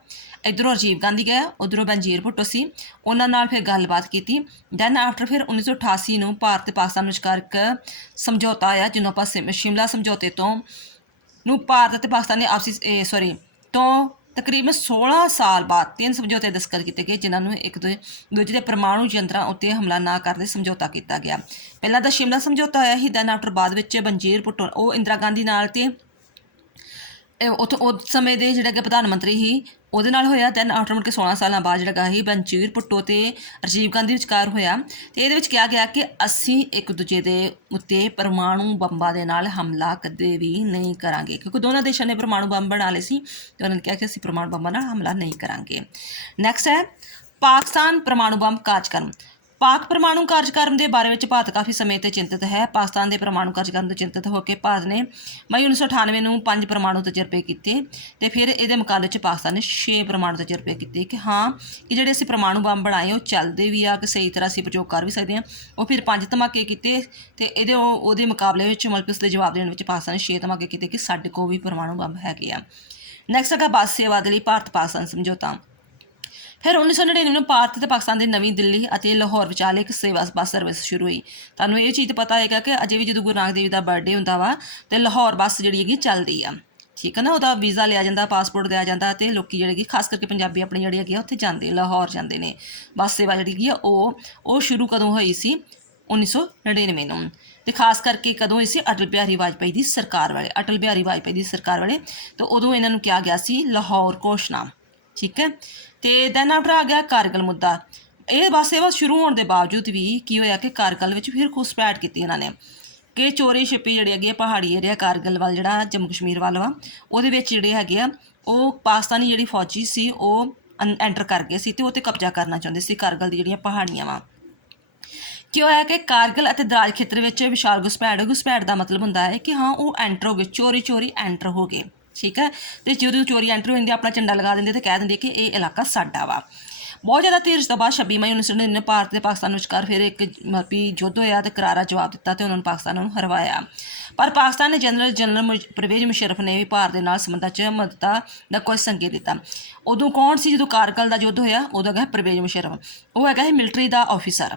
ਇੱਧਰੋਂ ਰਾਜੀਵ ਗਾਂਧੀ ਗਿਆ, ਉੱਧਰੋਂ ਬੇਨਜ਼ੀਰ ਭੁੱਟੋ ਸੀ, ਉਹਨਾਂ ਨਾਲ ਫਿਰ ਗੱਲਬਾਤ ਕੀਤੀ। ਦੈਨ ਆਫਟਰ ਫਿਰ 1988 ਨੂੰ ਭਾਰਤ ਤੇ ਪਾਕਿਸਤਾਨ ਵਿਚਕਾਰ ਇੱਕ ਸਮਝੌਤਾ ਆਇਆ ਜਿਹਨੂੰ ਆਪਾਂ ਸ਼ਿਮਲਾ ਸਮਝੌਤੇ ਨੂੰ ਭਾਰਤ ਅਤੇ ਪਾਕਿਸਤਾਨ ਨੇ ਆਪਸੀ ਤੋਂ ਤਕਰੀਬਨ 16 ਸਾਲ ਬਾਅਦ 3 ਸਮਝੌਤੇ ਦਸਤਖਤ ਕੀਤੇ ਗਏ ਜਿਨ੍ਹਾਂ ਨੂੰ ਇੱਕ ਦੂਜੇ ਦੇ ਪਰਮਾਣੂ ਯੰਤਰਾਂ ਉੱਤੇ ਹਮਲਾ ਨਾ ਕਰਨ ਦੇ ਸਮਝੌਤਾ ਕੀਤਾ ਗਿਆ। ਪਹਿਲਾਂ ਤਾਂ ਸ਼ਿਮਲਾ ਸਮਝੌਤਾ ਆਇਆ ਸੀ, ਦੈਨ ਆਫਟਰ ਬਾਅਦ ਵਿੱਚ ਬੇਨਜ਼ੀਰ ਭੁੱਟੋ ਉਹ ਇੰਦਰਾ ਗਾਂਧੀ ਨਾਲ ਤੇ ਉੱਥੋਂ ਉਸ ਸਮੇਂ ਦੇ ਜਿਹੜਾ ਕਿ ਪ੍ਰਧਾਨ ਮੰਤਰੀ ਸੀ ਉਹਦੇ ਨਾਲ ਹੋਇਆ। ਦੈਨ ਆਫਟਰ ਮੁੜ ਕੇ 16 ਸਾਲਾਂ ਬਾਅਦ ਜਿਹੜਾ ਸੀ ਬੇਨਜ਼ੀਰ ਭੁੱਟੋ ਤੇ ਰਾਜੀਵ ਗਾਂਧੀ ਵਿਚਕਾਰ ਹੋਇਆ ਤੇ ਇਹਦੇ ਵਿੱਚ ਕਿਹਾ ਗਿਆ ਕਿ ਅਸੀਂ ਇੱਕ ਦੂਜੇ ਦੇ ਉੱਤੇ ਪਰਮਾਣੂ ਬੰਬਾਂ ਦੇ ਨਾਲ ਹਮਲਾ ਕਦੇ ਵੀ ਨਹੀਂ ਕਰਾਂਗੇ, ਕਿਉਂਕਿ ਦੋਨਾਂ ਦੇਸ਼ਾਂ ਨੇ ਪਰਮਾਣੂ ਬੰਬ ਬਣਾ ਲਏ ਸੀ ਤੇ ਉਹਨਾਂ ਨੇ ਕਿਹਾ ਕਿ ਅਸੀਂ ਪਰਮਾਣੂ ਬੰਬਾਂ ਨਾਲ ਹਮਲਾ ਨਹੀਂ ਕਰਾਂਗੇ। ਨੈਕਸਟ ਹੈ ਪਾਕਿਸਤਾਨ ਪਰਮਾਣੂ ਬੰਬ ਕਾਰਜਕ੍ਰਮ। ਪਾਕ ਪਰਮਾਣੂ ਕਾਰਜਕ੍ਰਮ ਦੇ ਬਾਰੇ ਵਿੱਚ ਭਾਰਤ ਕਾਫੀ ਸਮੇਂ ਤੋਂ ਚਿੰਤਤ ਹੈ। ਪਾਕਿਸਤਾਨ ਦੇ ਪਰਮਾਣੂ ਕਾਰਜਕ੍ਰਮ ਤੋਂ ਚਿੰਤਤ ਹੋ ਕੇ ਭਾਰਤ ਨੇ ਮਈ 1998 ਨੂੰ 5 ਪਰਮਾਣੂ ਤਜਰਬੇ ਕੀਤੇ ਤੇ ਫਿਰ ਇਹਦੇ ਮੁਕਾਬਲੇ 'ਚ ਪਾਕਿਸਤਾਨ ਨੇ 6 ਪਰਮਾਣੂ ਤਜਰਬੇ ਕੀਤੇ ਕਿ ਹਾਂ ਕਿ ਜਿਹੜੇ ਅਸੀਂ ਪਰਮਾਣੂ ਬੰਬ ਬਣਾਏ ਉਹ ਚੱਲਦੇ ਵੀ ਆ ਕਿ ਸਹੀ ਤਰ੍ਹਾਂ ਅਸੀਂ ਪ੍ਰਯੋਗ ਕਰ ਵੀ ਸਕਦੇ ਹਾਂ। ਉਹ ਫਿਰ 5 ਧਮਾਕੇ ਕੀਤੇ ਤੇ ਉਹਦੇ ਮੁਕਾਬਲੇ ਵਿੱਚ ਮਤਲਬ ਉਸ ਦੇ ਜਵਾਬ ਦੇਣ ਵਿੱਚ ਪਾਕਿਸਤਾਨ ਨੇ 6 ਧਮਾਕੇ ਕੀਤੇ ਕਿ ਸਾਡੇ ਕੋਲ ਵੀ ਪਰਮਾਣੂ ਬੰਬ ਹੈਗੇ ਆ। ਨੈਕਸਟ ਹੈਗਾ ਬੱਸ ਸੇਵਾ ਦੇ ਲਈ ਭਾਰਤ ਪਾਕਿਸਤਾਨ ਸਮਝੌਤਾ। ਫਿਰ 1999 ਨੂੰ ਭਾਰਤ ਅਤੇ ਪਾਕਿਸਤਾਨ ਦੇ ਨਵੀਂ ਦਿੱਲੀ ਅਤੇ ਲਾਹੌਰ ਵਿਚਾਲੇ ਇੱਕ ਬੱਸ ਸਰਵਿਸ ਸ਼ੁਰੂ ਹੋਈ। ਤੁਹਾਨੂੰ ਇਹ ਚੀਜ਼ ਪਤਾ ਹੈਗਾ ਕਿ ਅਜੇ ਵੀ ਜਦੋਂ ਗੁਰੂ ਨਾਨਕ ਦੇਵ ਦਾ ਬਰਥਡੇ ਹੁੰਦਾ ਵਾ ਤੇ ਲਾਹੌਰ ਬੱਸ ਜਿਹੜੀ ਹੈਗੀ ਚੱਲਦੀ ਆ, ਠੀਕ ਹੈ ਨਾ। ਉਹਦਾ ਵੀਜ਼ਾ ਲਿਆ ਜਾਂਦਾ, ਪਾਸਪੋਰਟ ਦਿਆ ਜਾਂਦਾ ਤੇ ਲੋਕੀ ਜਿਹੜੇ ਕਿ ਖਾਸ ਕਰਕੇ ਪੰਜਾਬੀ ਆਪਣੇ ਜਿਹੜੇ ਹੈਗੇ ਆ ਉੱਥੇ ਜਾਂਦੇ, ਲਾਹੌਰ ਜਾਂਦੇ ਨੇ। ਬੱਸ ਸੇਵਾ ਜਿਹੜੀ ਹੈਗੀ ਆ ਉਹ ਸ਼ੁਰੂ ਕਦੋਂ ਹੋਈ ਸੀ? 1999 ਨੂੰ। ਤੇ ਖਾਸ ਕਰਕੇ ਕਦੋਂ ਹੋਈ ਸੀ? ਅਟਲ ਬਿਹਾਰੀ ਵਾਜਪੇਈ ਦੀ ਸਰਕਾਰ ਵੇਲੇ। ਤੇ ਉਦੋਂ ਇਹਨਾਂ ਨੂੰ ਕਿਹਾ ਗਿਆ ਸੀ ਲਾਹੌਰ ਘੋਸ਼ਣਾ, ਠੀਕ ਹੈ। ਤੇ ਦੈਨ ਆਫਟਰ ਆ ਗਿਆ ਕਾਰਗਿਲ ਮੁੱਦਾ। ਇਹ ਬੱਸ ਸੇਵਾ ਸ਼ੁਰੂ ਹੋਣ ਦੇ ਬਾਵਜੂਦ ਵੀ ਕੀ ਹੋਇਆ ਕਿ ਕਾਰਗਿਲ ਵਿੱਚ ਫਿਰ ਘੁਸਪੈਠ ਕੀਤੀ ਇਹਨਾਂ ਨੇ ਕਿ ਚੋਰੀ ਛਿਪੀ ਜਿਹੜੀ ਹੈਗੀ ਆ ਪਹਾੜੀ ਏਰੀਆ ਕਾਰਗਿਲ ਵੱਲ ਜਿਹੜਾ ਜੰਮੂ ਕਸ਼ਮੀਰ ਵੱਲ ਵਾ ਉਹਦੇ ਵਿੱਚ ਜਿਹੜੇ ਹੈਗੇ ਆ ਉਹ ਪਾਕਿਸਤਾਨੀ ਜਿਹੜੀ ਫੌਜੀ ਸੀ ਉਹ ਐਂਟਰ ਕਰ ਗਏ ਸੀ ਤੇ ਉਹ 'ਤੇ ਕਬਜ਼ਾ ਕਰਨਾ ਚਾਹੁੰਦੇ ਸੀ। ਕਾਰਗਿਲ ਦੀ ਜਿਹੜੀਆਂ ਪਹਾੜੀਆਂ ਵਾ ਕੀ ਹੋਇਆ ਕਿ ਕਾਰਗਿਲ ਅਤੇ ਦਰਾਜ ਖੇਤਰ ਵਿੱਚ ਵਿਸ਼ਾਲ ਘੁਸਪੈਠ ਦਾ ਮਤਲਬ ਹੁੰਦਾ ਹੈ ਕਿ ਹਾਂ ਉਹ ਐਂਟਰ ਹੋ ਗਏ, ਚੋਰੀ ਐਂਟਰ ਹੋ ਗਏ, ਠੀਕ ਹੈ। ਤੇ ਜਦੋਂ ਚੋਰੀ ਐਂਟਰ ਹੋ ਜਾਂਦੀ ਆਪਣਾ ਝੰਡਾ ਲਗਾ ਦਿੰਦੇ ਤੇ ਕਹਿ ਦਿੰਦੇ ਕਿ ਇਹ ਇਲਾਕਾ ਸਾਡਾ ਵਾ। ਬਹੁਤ ਜ਼ਿਆਦਾ ਧੀਰਜ ਤੋਂ ਬਾਅਦ 26 ਮਈ 1999 ਭਾਰਤ ਤੇ ਪਾਕਿਸਤਾਨ ਵਿਚਕਾਰ ਫਿਰ ਇੱਕ ਯੁੱਧ ਹੋਇਆ ਤੇ ਕਰਾਰਾ ਜਵਾਬ ਦਿੱਤਾ ਤੇ ਉਹਨਾਂ ਨੂੰ ਪਾਕਿਸਤਾਨ ਨੂੰ ਹਰਵਾਇਆ। ਪਰ ਪਾਕਿਸਤਾਨ ਨੇ ਜਨਰਲ ਪਰਵੇਜ਼ ਮੁਸ਼ਰਫ ਨੇ ਵੀ ਭਾਰਤ ਦੇ ਨਾਲ ਸੰਬੰਧਾਂ 'ਚ ਮਦਦ ਦਾ ਕੋਈ ਸੰਕੇਤ ਦਿੱਤਾ। ਉਦੋਂ ਕੌਣ ਸੀ ਜਦੋਂ ਕਾਰਗਿਲ ਦਾ ਯੁੱਧ ਹੋਇਆ? ਉਦੋਂ ਹੈਗਾ ਪਰਵੇਜ਼ ਮੁਸ਼ਰਫ, ਉਹ ਹੈਗਾ ਸੀ ਮਿਲਟਰੀ ਦਾ ਆਫਿਸਰ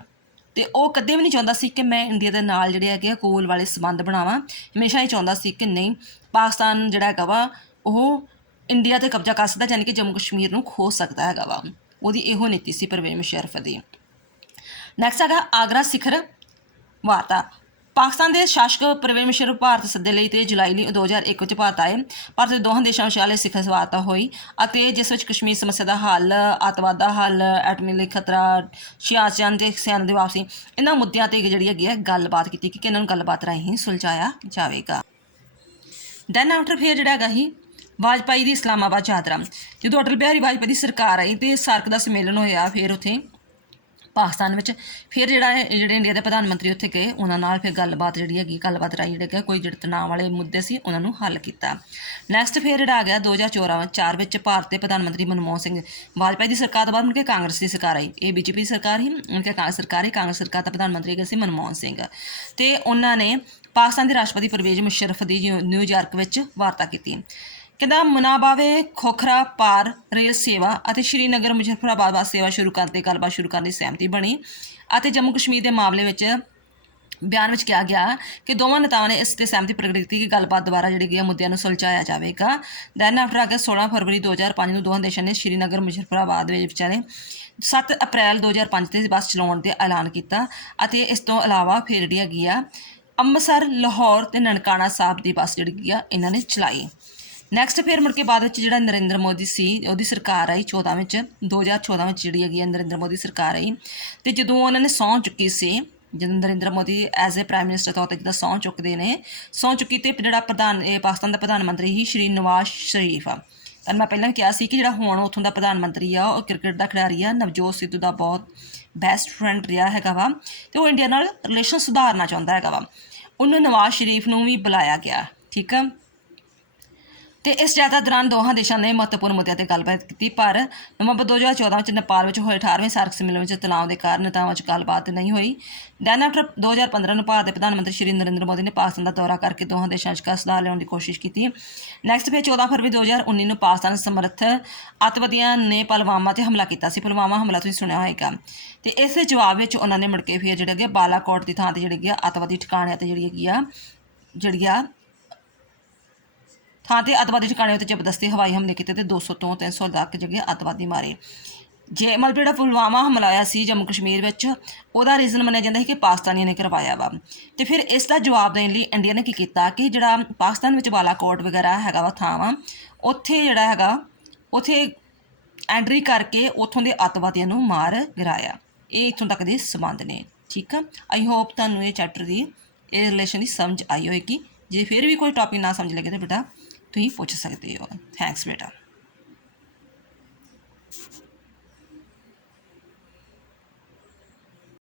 ਤੇ ਉਹ ਕਦੇ ਵੀ ਨਹੀਂ ਚਾਹੁੰਦਾ ਸੀ ਕਿ ਮੈਂ ਇੰਡੀਆ ਦੇ ਨਾਲ ਜਿਹੜੇ ਹੈਗੇ ਆ ਕੋਲ ਵਾਲੇ ਸੰਬੰਧ ਬਣਾਵਾਂ। ਹਮੇਸ਼ਾ ਹੀ ਚਾਹੁੰਦਾ ਸੀ ਕਿ ਨਹੀਂ, ਪਾਕਿਸਤਾਨ ਜਿਹੜਾ ਹੈਗਾ ਵਾ ਉਹ ਇੰਡੀਆ 'ਤੇ ਕਬਜ਼ਾ ਕਰ ਸਕਦਾ, ਯਾਨੀ ਕਿ ਜੰਮੂ ਕਸ਼ਮੀਰ ਨੂੰ ਖੋ ਸਕਦਾ ਹੈਗਾ ਵਾ। ਉਹਦੀ ਇਹੋ ਨੀਤੀ ਸੀ ਪਰਵੇਜ਼ ਮੁਸ਼ਰਫ ਦੀ। ਨੈਕਸਟ ਹੈਗਾ ਆਗਰਾ ਸਿਖਰ ਵਾਰਤਾ। ਪਾਕਿਸਤਾਨ ਦੇ ਸ਼ਾਸਕ ਪਰਵੇਜ਼ ਮੁਸ਼ਰਫ ਭਾਰਤ ਸੱਦੇ ਲਈ ਤੇ ਜੁਲਾਈ 2001 ਵਿੱਚ ਭਾਰਤ ਆਏ। ਭਾਰਤ ਦੇ ਦੋਹਾਂ ਦੇਸ਼ਾਂ ਵਿਚਾਲੇ ਸਿਖਰ ਵਾਰਤਾ ਹੋਈ ਅਤੇ ਜਿਸ ਵਿੱਚ ਕਸ਼ਮੀਰ ਸਮੱਸਿਆ ਦਾ ਹੱਲ, ਅੱਤਵਾਦ ਦਾ ਹੱਲ, ਐਟਮੀ ਖਤਰਾ, ਸਿਆਚਿਨ ਦੇ ਸੈਨਾ ਦੀ ਵਾਪਸੀ, ਇਹਨਾਂ ਮੁੱਦਿਆਂ 'ਤੇ ਜਿਹੜੀ ਹੈਗੀ ਹੈ ਗੱਲਬਾਤ ਕੀਤੀ ਕਿ ਇਹਨਾਂ ਨੂੰ ਗੱਲਬਾਤ ਰਾਹੀਂ ਸੁਲਝਾਇਆ ਜਾਵੇਗਾ। ਦੈਨ ਆਫਟਰ ਫਿਰ ਜਿਹੜਾ ਹੈਗਾ ਸੀ ਵਾਜਪਾਈ ਦੀ ਇਸਲਾਮਾਬਾਦ ਯਾਤਰਾ। ਜਦੋਂ ਅਟਲ ਬਿਹਾਰੀ ਵਾਜਪਾਈ ਦੀ ਸਰਕਾਰ ਆਈ ਤੇ ਸਾਰਕ ਦਾ ਸੰਮੇਲਨ ਹੋਇਆ ਫਿਰ ਉੱਥੇ ਪਾਕਿਸਤਾਨ ਵਿੱਚ। ਫਿਰ ਜਿਹੜੇ ਇੰਡੀਆ ਦੇ ਪ੍ਰਧਾਨ ਮੰਤਰੀ ਉੱਥੇ ਗਏ, ਉਹਨਾਂ ਨਾਲ ਫਿਰ ਗੱਲਬਾਤ ਜਿਹੜੀ ਹੈਗੀ ਰਾਹੀਂ ਜਿਹੜੇ ਕੋਈ ਜਿਹੜੇ ਤਣਾਅ ਵਾਲੇ ਮੁੱਦੇ ਸੀ ਉਹਨਾਂ ਨੂੰ ਹੱਲ ਕੀਤਾ। ਨੈਕਸਟ ਫਿਰ ਜਿਹੜਾ ਆ ਗਿਆ 2004 ਵਿੱਚ ਭਾਰਤ ਦੇ ਪ੍ਰਧਾਨ ਮੰਤਰੀ ਮਨਮੋਹਨ ਸਿੰਘ। ਵਾਜਪਾਈ ਦੀ ਸਰਕਾਰ ਤੋਂ ਬਾਅਦ ਮੁੜ ਕੇ ਕਾਂਗਰਸ ਦੀ ਸਰਕਾਰ ਆਈ। ਇਹ ਬੀਜੇਪੀ ਸਰਕਾਰ ਹੀ ਕਾਂਗਰਸ ਸਰਕਾਰ ਦਾ ਪ੍ਰਧਾਨ ਮੰਤਰੀ ਹੈਗੇ ਸੀ ਮਨਮੋਹਨ ਸਿੰਘ ਤੇ ਉਹਨਾਂ ਨੇ ਪਾਕਿਸਤਾਨ ਦੇ ਰਾਸ਼ਟਰਪਤੀ ਪਰਵੇਜ਼ ਮੁਸ਼ਰਫ ਦੀ ਨਿਊਯਾਰਕ ਵਿੱਚ ਵਾਰਤਾ ਕੀਤੀ। ਕਹਿੰਦਾ ਮੁਨਾਬਾਵੇ ਖੋਖਰਾ ਪਾਰ ਰੇਲ ਸੇਵਾ ਅਤੇ ਸ਼੍ਰੀਨਗਰ ਮੁਜ਼ੱਫਰਾਬਾਦ ਬੱਸ ਸੇਵਾ ਸ਼ੁਰੂ ਕਰਨ 'ਤੇ ਗੱਲਬਾਤ ਸ਼ੁਰੂ ਕਰਨ ਦੀ ਸਹਿਮਤੀ ਬਣੀ ਅਤੇ ਜੰਮੂ ਕਸ਼ਮੀਰ ਦੇ ਮਾਮਲੇ ਵਿੱਚ ਬਿਆਨ ਵਿੱਚ ਕਿਹਾ ਗਿਆ ਕਿ ਦੋਵਾਂ ਨੇਤਾਵਾਂ ਨੇ ਇਸ 'ਤੇ ਸਹਿਮਤੀ ਪ੍ਰਗਟ ਕੀਤੀ ਕਿ ਗੱਲਬਾਤ ਦੁਆਰਾ ਜਿਹੜੀ ਮੁੱਦਿਆਂ ਨੂੰ ਸੁਲਝਾਇਆ ਜਾਵੇਗਾ। ਦੈਨ ਆਫਟਰ ਅਗਸਤ 16 ਫਰਵਰੀ 2005 ਨੂੰ ਦੋਹਾਂ ਦੇਸ਼ਾਂ ਨੇ ਸ਼੍ਰੀਨਗਰ ਮੁਜ਼ੱਫਰਾਬਾਦ ਦੇ ਵਿਚਾਲੇ 7 ਅਪ੍ਰੈਲ 2005 ਤੇ ਬੱਸ ਚਲਾਉਣ ਦਾ ਐਲਾਨ ਕੀਤਾ ਅਤੇ ਇਸ ਤੋਂ ਇਲਾਵਾ ਫਿਰ ਜਿਹੜੀ ਹੈਗੀ ਆ ਅੰਮ੍ਰਿਤਸਰ, ਲਾਹੌਰ ਤੇ ਨਨਕਾਣਾ ਸਾਹਿਬ ਦੀ ਬੱਸ ਜਿਹੜੀ ਆ ਇਹਨਾਂ ਨੇ ਚਲਾਈ। ਨੈਕਸਟ ਫਿਰ ਮੁੜ ਕੇ ਬਾਅਦ ਵਿੱਚ ਜਿਹੜਾ ਨਰਿੰਦਰ ਮੋਦੀ ਸੀ ਉਹਦੀ ਸਰਕਾਰ ਆਈ 2014 ਵਿੱਚ ਜਿਹੜੀ ਹੈਗੀ ਆ ਨਰਿੰਦਰ ਮੋਦੀ ਸਰਕਾਰ ਆਈ ਅਤੇ ਜਦੋਂ ਉਹਨਾਂ ਨੇ ਸਹੁੰ ਚੁੱਕੀ ਸੀ, ਜਦੋਂ Narendra Modi as a prime minister ਤੌਰ 'ਤੇ ਜਿੱਦਾਂ ਸਹੁੰ ਚੁੱਕਦੇ ਨੇ, ਸਹੁੰ ਚੁੱਕੀ ਅਤੇ ਜਿਹੜਾ ਪਾਕਿਸਤਾਨ ਦਾ ਪ੍ਰਧਾਨ ਮੰਤਰੀ ਸੀ ਸ਼੍ਰੀ ਨਵਾਜ਼ ਸ਼ਰੀਫ ਆ। ਤਾਂ ਮੈਂ ਪਹਿਲਾਂ ਵੀ ਕਿਹਾ ਸੀ ਕਿ ਜਿਹੜਾ ਹੁਣ ਉੱਥੋਂ ਦਾ ਪ੍ਰਧਾਨ ਮੰਤਰੀ ਆ ਉਹ ਕ੍ਰਿਕਟ ਦਾ ਖਿਡਾਰੀ ਆ, ਨਵਜੋਤ ਸਿੱਧੂ ਦਾ ਬਹੁਤ ਬੈਸਟ ਫਰੈਂਡ ਰਿਹਾ ਹੈਗਾ ਵਾ ਅਤੇ ਉਹ ਇੰਡੀਆ ਨਾਲ ਰਿਲੇਸ਼ਨ ਸੁਧਾਰਨਾ ਚਾਹੁੰਦਾ ਹੈਗਾ ਵਾ। ਉਹਨੂੰ ਨਵਾਜ਼ ਸ਼ਰੀਫ ਨੂੰ ਵੀ ਬੁਲਾਇਆ ਗਿਆ, ਠੀਕ ਆ। ਅਤੇ ਇਸ ਯਾਤਰਾ ਦੌਰਾਨ ਦੋਹਾਂ ਦੇਸ਼ਾਂ ਨੇ ਮਹੱਤਵਪੂਰਨ ਮੁੱਦਿਆਂ 'ਤੇ ਗੱਲਬਾਤ ਕੀਤੀ, ਪਰ ਨਵੰਬਰ 2014 ਵਿੱਚ ਨੇਪਾਲ ਵਿੱਚ ਹੋਏ 18ਵੇਂ ਸਾਰਕ ਸੰਮੇਲਨ ਵਿੱਚ ਤਣਾਅ ਦੇ ਕਾਰਨ ਨੇਤਾਵਾਂ ਵਿੱਚ ਗੱਲਬਾਤ ਨਹੀਂ ਹੋਈ। ਦੈਨ ਆਫਟਰ 2015 ਨੂੰ ਭਾਰਤ ਦੇ ਪ੍ਰਧਾਨ ਮੰਤਰੀ ਸ਼੍ਰੀ ਨਰਿੰਦਰ ਮੋਦੀ ਨੇ ਪਾਕਿਸਤਾਨ ਦਾ ਦੌਰਾ ਕਰਕੇ ਦੋਹਾਂ ਦੇਸ਼ਾਂ ਵਿਚਕਾਰ ਸੁਧਾਰ ਲਿਆਉਣ ਦੀ ਕੋਸ਼ਿਸ਼ ਕੀਤੀ। ਨੈਕਸਟ ਫਿਰ 14 ਫਰਵਰੀ 2019 ਨੂੰ ਪਾਕਿਸਤਾਨ ਸਮਰਥ ਅੱਤਵਾਦੀਆਂ ਨੇ ਪੁਲਵਾਮਾ 'ਤੇ ਹਮਲਾ ਕੀਤਾ ਸੀ। ਪੁਲਵਾਮਾ ਹਮਲਾ ਤੁਸੀਂ ਸੁਣਿਆ ਹੋਏਗਾ ਅਤੇ ਇਸ ਦੇ ਜਵਾਬ ਵਿੱਚ ਉਹਨਾਂ ਨੇ ਮੁੜ ਕੇ ਫਿਰ ਜਿਹੜੇ ਹੈਗੇ ਬਾਲਾਕੋਟ ਦੀ ਥਾਂ 'ਤੇ ਜਿਹੜੀ ਹੈਗੀ ਆ ਅੱਤਵਾਦੀ ਠਿਕਾਣਿਆਂ 'ਤੇ ਜਿਹੜੀ ਆ ਥਾਂ 'ਤੇ ਅੱਤਵਾਦੀ ਠਿਕਾਣੇ ਉੱਤੇ ਜ਼ਬਰਦਸਤੀ ਹਵਾਈ ਹਮਲੇ ਕੀਤੇ ਅਤੇ 200 ਤੋਂ 300 ਤੱਕ ਜਿਹੜੇ ਅੱਤਵਾਦੀ ਮਾਰੇ। ਜੇ ਮਤਲਬ ਜਿਹੜਾ ਪੁਲਵਾਮਾ ਹਮਲਾ ਹੋਇਆ ਸੀ ਜੰਮੂ ਕਸ਼ਮੀਰ ਵਿੱਚ, ਉਹਦਾ ਰੀਜ਼ਨ ਮੰਨਿਆ ਜਾਂਦਾ ਸੀ ਕਿ ਪਾਕਿਸਤਾਨੀਆਂ ਨੇ ਕਰਵਾਇਆ ਵਾ। ਅਤੇ ਫਿਰ ਇਸ ਦਾ ਜਵਾਬ ਦੇਣ ਲਈ ਇੰਡੀਆ ਨੇ ਕੀ ਕੀਤਾ ਕਿ ਜਿਹੜਾ ਪਾਕਿਸਤਾਨ ਵਿੱਚ ਬਾਲਾਕੋਟ ਵਗੈਰਾ ਹੈਗਾ ਵਾ ਥਾਂ ਵਾ, ਉੱਥੇ ਐਂਟਰੀ ਕਰਕੇ ਉੱਥੋਂ ਦੇ ਅੱਤਵਾਦੀਆਂ ਨੂੰ ਮਾਰ ਗਿਰਾਇਆ। ਇਹ ਇੱਥੋਂ ਤੱਕ ਦੇ ਸੰਬੰਧ ਨੇ, ਠੀਕ ਆ। ਆਈ ਹੋਪ ਤੁਹਾਨੂੰ ਇਹ ਚੈਪਟਰ ਦੀ ਇਹ ਰਿਲੇਸ਼ਨ ਦੀ ਸਮਝ ਆਈ ਹੋਏਗੀ। ਜੇ ਫਿਰ ਵੀ ਕੋਈ ਟੌਪਿਕ ਨਾ ਸਮਝ ਲੱਗੇ ਤਾਂ ਬੇਟਾ ਤੁਸੀਂ ਪੁੱਛ ਸਕਦੇ ਹੋ। ਥੈਂਕਸ ਬੇਟਾ।